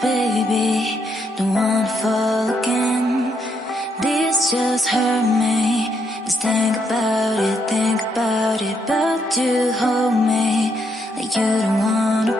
baby, don't wanna fall again. This just hurt me. Just think about it, but you hold me like you don't wanna